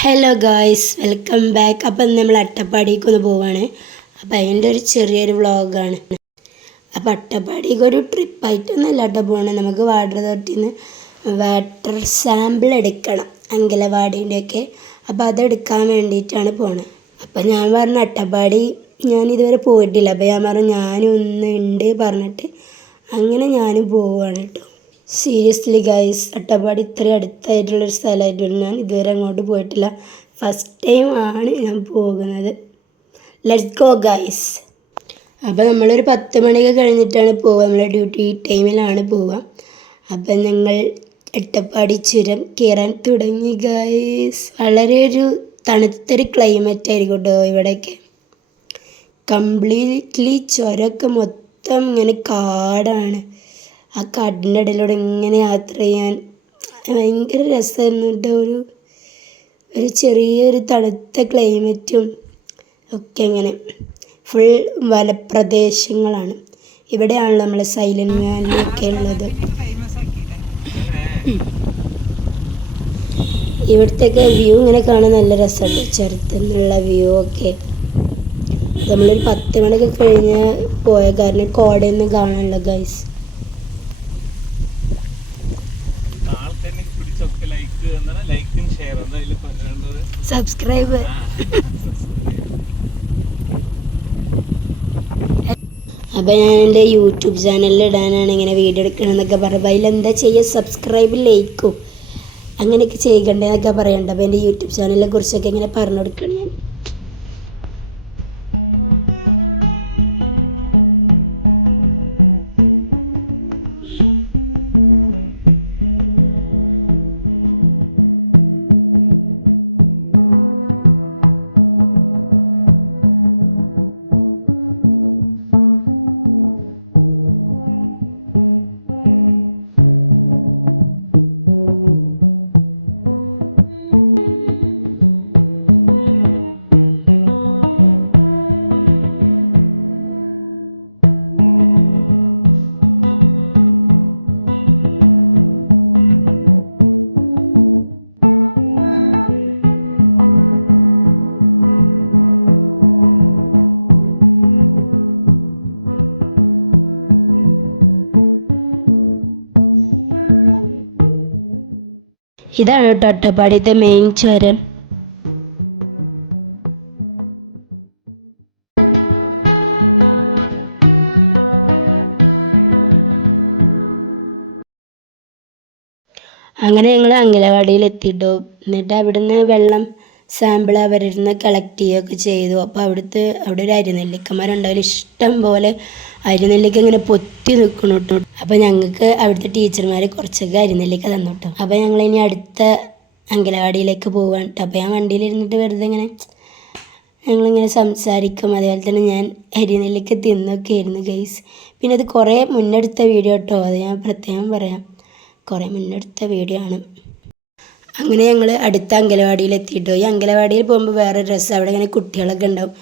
Hello guys, welcome back. അപ്പം നമ്മൾ അട്ടപ്പാടിക്കൊന്ന് പോവാണ്. അപ്പം അതിൻ്റെ ഒരു ചെറിയൊരു വ്ളോഗാണ്. അപ്പം അട്ടപ്പാടിക്ക് ഒരു ട്രിപ്പായിട്ടൊന്നുമല്ല കേട്ടോ പോകണം. നമുക്ക് വാട്ടർ അതോറിറ്റിയിൽ നിന്ന് വാട്ടർ സാമ്പിൾ എടുക്കണം, അങ്കലവാടീൻ്റെയൊക്കെ. അപ്പം അതെടുക്കാൻ വേണ്ടിയിട്ടാണ് പോണത്. അപ്പം ഞാൻ പറഞ്ഞു അട്ടപ്പാടി ഞാൻ ഇതുവരെ പോയിട്ടില്ല. അപ്പം ഞാൻ പറഞ്ഞു ഞാനും ഒന്ന് ഉണ്ട് പറഞ്ഞിട്ട് അങ്ങനെ ഞാനും പോവുകയാണ് കേട്ടോ. സീരിയസ്ലി ഗൈസ്, അട്ടപ്പാടി ഇത്രയും അടുത്തായിട്ടുള്ളൊരു സ്ഥലമായിട്ടുണ്ട്. ഞാൻ ഇതുവരെ അങ്ങോട്ട് പോയിട്ടില്ല. ഫസ്റ്റ് ടൈം ആണ് ഞാൻ പോകുന്നത്. Let's go guys. അപ്പോൾ നമ്മളൊരു 10 മണിയൊക്കെ കഴിഞ്ഞിട്ടാണ് പോവുക. നമ്മളെ ഡ്യൂട്ടി ടൈമിലാണ് പോവുക. അപ്പം ഞങ്ങൾ അട്ടപ്പാടി ചുരം കയറാൻ തുടങ്ങി ഗൈസ്. വളരെ ഒരു തണുത്തൊരു ക്ലൈമറ്റ് ആയിരിക്കും കേട്ടോ ഇവിടെയൊക്കെ. കംപ്ലീറ്റ്ലി ചുരമൊക്കെ മൊത്തം ഇങ്ങനെ കാടാണ്. ആ കാടിൻ്റെ ഇടയിലൂടെ ഇങ്ങനെ യാത്ര ചെയ്യാൻ ഭയങ്കര രസമായിരുന്നു കേട്ടോ. ഒരു ചെറിയൊരു തണുത്ത ക്ലൈമറ്റും ഒക്കെ ഇങ്ങനെ ഫുൾ വനപ്രദേശങ്ങളാണ്. ഇവിടെയാണല്ലോ നമ്മൾ സൈലൻറ്റ് വാലി ഒക്കെ ഉള്ളത്. ഇവിടുത്തെയൊക്കെ വ്യൂ ഇങ്ങനെ കാണാൻ നല്ല രസമുണ്ട്, ചുരത്തിൽ നിന്നുള്ള വ്യൂ ഒക്കെ. നമ്മളൊരു 10 മണിയൊക്കെ കഴിഞ്ഞ് പോയ കാരണം കോടയൊന്നും കാണാനുള്ള ഗൈസ്. സബ്സ്ക്രൈബ്. അപ്പം ഞാൻ എൻ്റെ യൂട്യൂബ് ചാനലിൽ ഇടാനാണ് ഇങ്ങനെ വീഡിയോ എടുക്കണമെന്നൊക്കെ പറഞ്ഞപ്പോൾ അതിലെന്താ ചെയ്യുക, സബ്സ്ക്രൈബ് ലൈക്കും അങ്ങനെയൊക്കെ ചെയ്യണ്ടേന്നൊക്കെ പറയണ്ട. അപ്പോൾ എൻ്റെ യൂട്യൂബ് ചാനലിനെ കുറിച്ചൊക്കെ ഇങ്ങനെ പറഞ്ഞു കൊടുക്കണം ഞാൻ. ഇതാണ് കേട്ടോ അട്ടപ്പാടിത്തെ മെയിൻ ചുരം. അങ്ങനെ ഞങ്ങൾ അങ്കലവാടിയിൽ എത്തിയിട്ടോ. എന്നിട്ട് അവിടുന്ന് വെള്ളം സാമ്പിൾ അവരിരുന്ന് കളക്ട് ചെയ്യുകയൊക്കെ ചെയ്തു. അപ്പോൾ അവിടെ ഒരു അരിനെല്ലിക്കന്മാരുണ്ടായാലും ഇഷ്ടം പോലെ അരിനെല്ലിക്ക ഇങ്ങനെ പൊത്തി നിൽക്കണം കേട്ടോ. അപ്പോൾ ഞങ്ങൾക്ക് അവിടുത്തെ ടീച്ചർമാർ കുറച്ചൊക്കെ അരിനെല്ലിക്ക തന്നു കേട്ടോ. അപ്പോൾ ഞങ്ങൾ ഇനി അടുത്ത അങ്കലവാടിയിലേക്ക് പോവാൻ കേട്ടോ. അപ്പോൾ ഞാൻ വണ്ടിയിലിരുന്നിട്ട് വെറുതെ ഇങ്ങനെ ഞങ്ങളിങ്ങനെ സംസാരിക്കും. അതേപോലെ തന്നെ ഞാൻ അരിനെല്ലിക്ക തിന്നൊക്കെ ആയിരുന്നു ഗൈസ്. പിന്നെ അത് കുറേ മുന്നെടുത്ത വീഡിയോ കേട്ടോ, അത് ഞാൻ പ്രത്യേകം പറയാം. കുറേ മുന്നെടുത്ത വീഡിയോ ആണ്. അങ്ങനെ ഞങ്ങൾ അടുത്ത അങ്കലവാടിയിൽ എത്തിയിട്ടോ. ഈ അങ്കലവാടിയിൽ പോകുമ്പോൾ വേറൊരു രസം, അവിടെ ഇങ്ങനെ കുട്ടികളൊക്കെ ഉണ്ടാവും.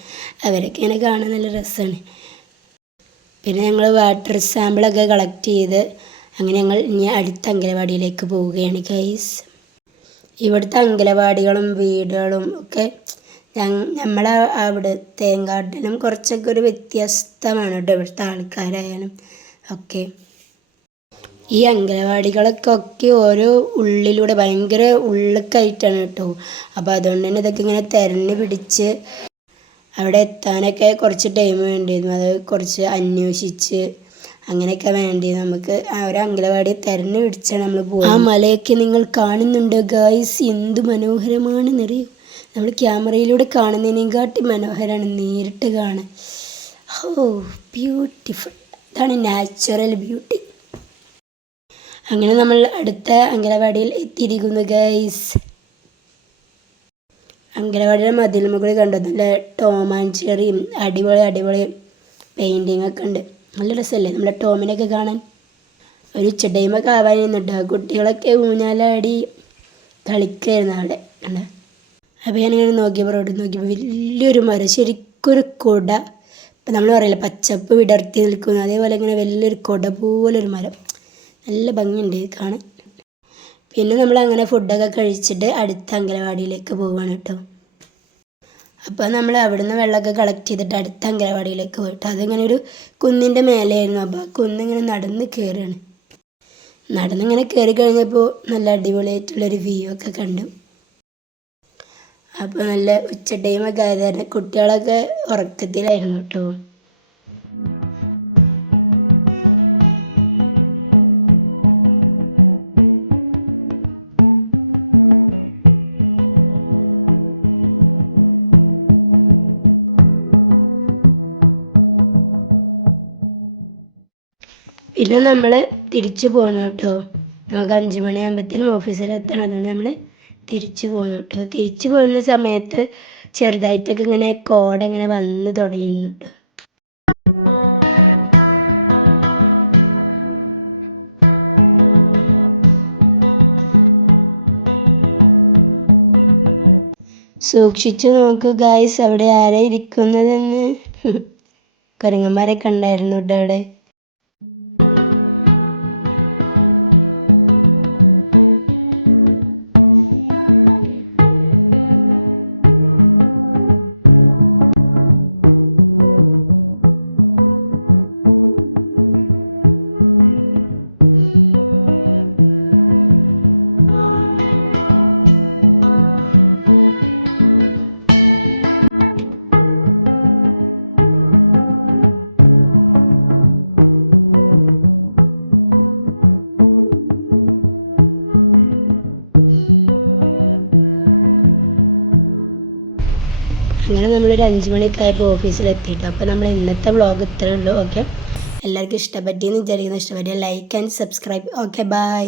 അവരൊക്കെ ഇങ്ങനെ കാണാൻ നല്ല രസമാണ്. പിന്നെ ഞങ്ങൾ വാട്ടർ സാമ്പിളൊക്കെ കളക്ട് ചെയ്ത് അങ്ങനെ ഞങ്ങൾ ഇനി അടുത്ത അങ്കലവാടിയിലേക്ക് പോവുകയാണ് ഗൈസ്. ഇവിടുത്തെ അങ്കലവാടികളും വീടുകളും ഒക്കെ നമ്മളെ അവിടെ തേങ്കാട്ടിലും കുറച്ചൊക്കെ ഒരു വ്യത്യസ്തമാണ് കേട്ടോ. ഇവിടുത്തെ ആൾക്കാരായാലും ഒക്കെ ഈ അങ്കലവാടികളൊക്കെ ഓരോ ഉള്ളിലൂടെ ഭയങ്കര ഉള്ളിലേക്കായിട്ടാണ് കേട്ടോ. അപ്പോൾ അതുകൊണ്ട് തന്നെ ഇതൊക്കെ ഇങ്ങനെ തിരഞ്ഞു പിടിച്ച് അവിടെ എത്താനൊക്കെ കുറച്ച് ടൈം വേണ്ടിയിരുന്നു. അത് കുറച്ച് അന്വേഷിച്ച് അങ്ങനെയൊക്കെ വേണ്ടി നമുക്ക് ആ ഒരു അങ്കലവാടി തിരഞ്ഞു പിടിച്ചാണ് നമ്മൾ പോയി. ആ മലയൊക്കെ നിങ്ങൾ കാണുന്നുണ്ടോ ഗായ്സ്, എന്ത് മനോഹരമാണെന്നറിയും. നമ്മൾ ക്യാമറയിലൂടെ കാണുന്നതിനെക്കാട്ടി മനോഹരമാണ് നേരിട്ട് കാണാൻ. ഓ ബ്യൂട്ടിഫുൾ, ഇതാണ് നാച്ചുറൽ ബ്യൂട്ടി. അങ്ങനെ നമ്മൾ അടുത്ത അങ്കലവാടിയിൽ എത്തിയിരിക്കുന്നു ഗൈസ്. അങ്കലവാടിയുടെ മതിൽമുകളിൽ കണ്ടു നല്ല ടോം ആൻഡ് ജെറിയും അടിപൊളി പെയിൻറ്റിങ് ഒക്കെ ഉണ്ട്. നല്ല രസമല്ലേ നമ്മളെ ടോമിനൊക്കെ കാണാൻ. ഒരു ഉച്ച ടൈമൊക്കെ ആവാനിരുന്നുട്ടോ. കുട്ടികളൊക്കെ ഊഞ്ഞാലാടി കളിക്കായിരുന്നു അവിടെ ഉണ്ട്. അപ്പോൾ ഞാനിങ്ങനെ നോക്കിയപ്പോൾ വലിയൊരു മരം, ശരിക്കൊരു കുട. ഇപ്പം നമ്മൾ പറയില്ല പച്ചപ്പ് വിടർത്തി നിൽക്കുന്നു, അതേപോലെ ഇങ്ങനെ വലിയൊരു കുട പോലൊരു മരം. നല്ല ഭംഗിയുണ്ട് കാണാൻ. പിന്നെ നമ്മൾ അങ്ങനെ ഫുഡൊക്കെ കഴിച്ചിട്ട് അടുത്ത അംഗനവാടിയിലേക്ക് പോവുകയാണ് കേട്ടോ. അപ്പോൾ നമ്മൾ അവിടുന്ന് വെള്ളമൊക്കെ കളക്ട് ചെയ്തിട്ട് അടുത്ത അംഗനവാടിയിലേക്ക് പോയിട്ട് അതിങ്ങനെ ഒരു കുന്നിൻ്റെ മേലെയായിരുന്നു. അപ്പോൾ ആ കുന്നിങ്ങനെ നടന്ന് കയറുകയാണ്. നടന്നിങ്ങനെ കയറി കഴിഞ്ഞപ്പോൾ നല്ല അടിപൊളിയായിട്ടുള്ളൊരു വ്യൂ ഒക്കെ കണ്ടു. അപ്പോൾ നല്ല ഉച്ച ടൈമൊക്കെ ആയത് കാരണം കുട്ടികളൊക്കെ ഉറക്കത്തിലായിരുന്നു കേട്ടോ. പിന്നെ നമ്മൾ തിരിച്ചു പോന്നു കേട്ടോ. നമുക്ക് 5 മണിയാകുമ്പോഴത്തേനും ഓഫീസിലെത്തണം. അതുകൊണ്ട് നമ്മൾ തിരിച്ചു പോന്നു കേട്ടോ. തിരിച്ചു പോകുന്ന സമയത്ത് ചെറുതായിട്ടൊക്കെ ഇങ്ങനെ കോട ഇങ്ങനെ വന്ന് തുടങ്ങിയിട്ടുണ്ട്. സൂക്ഷിച്ചു നോക്കൂ ഗൈസ്, അവിടെ ആരാ ഇരിക്കുന്നതെന്ന്. കുരങ്ങന്മാരൊക്കെ ഉണ്ടായിരുന്നു കേട്ടോ അവിടെ. അങ്ങനെ നമ്മളൊരു 5 മണിയൊക്കെ ആയപ്പോൾ ഓഫീസിലെത്തിയിട്ടു. അപ്പോൾ നമ്മൾ ഇന്നത്തെ വ്ളോഗ് ഇത്രയേ ഉള്ളൂ. ഓക്കെ, എല്ലാവർക്കും ഇഷ്ടപ്പെട്ടെന്ന് വിചാരിക്കുന്നു. ഇഷ്ടപ്പെട്ട like and subscribe. Okay, by.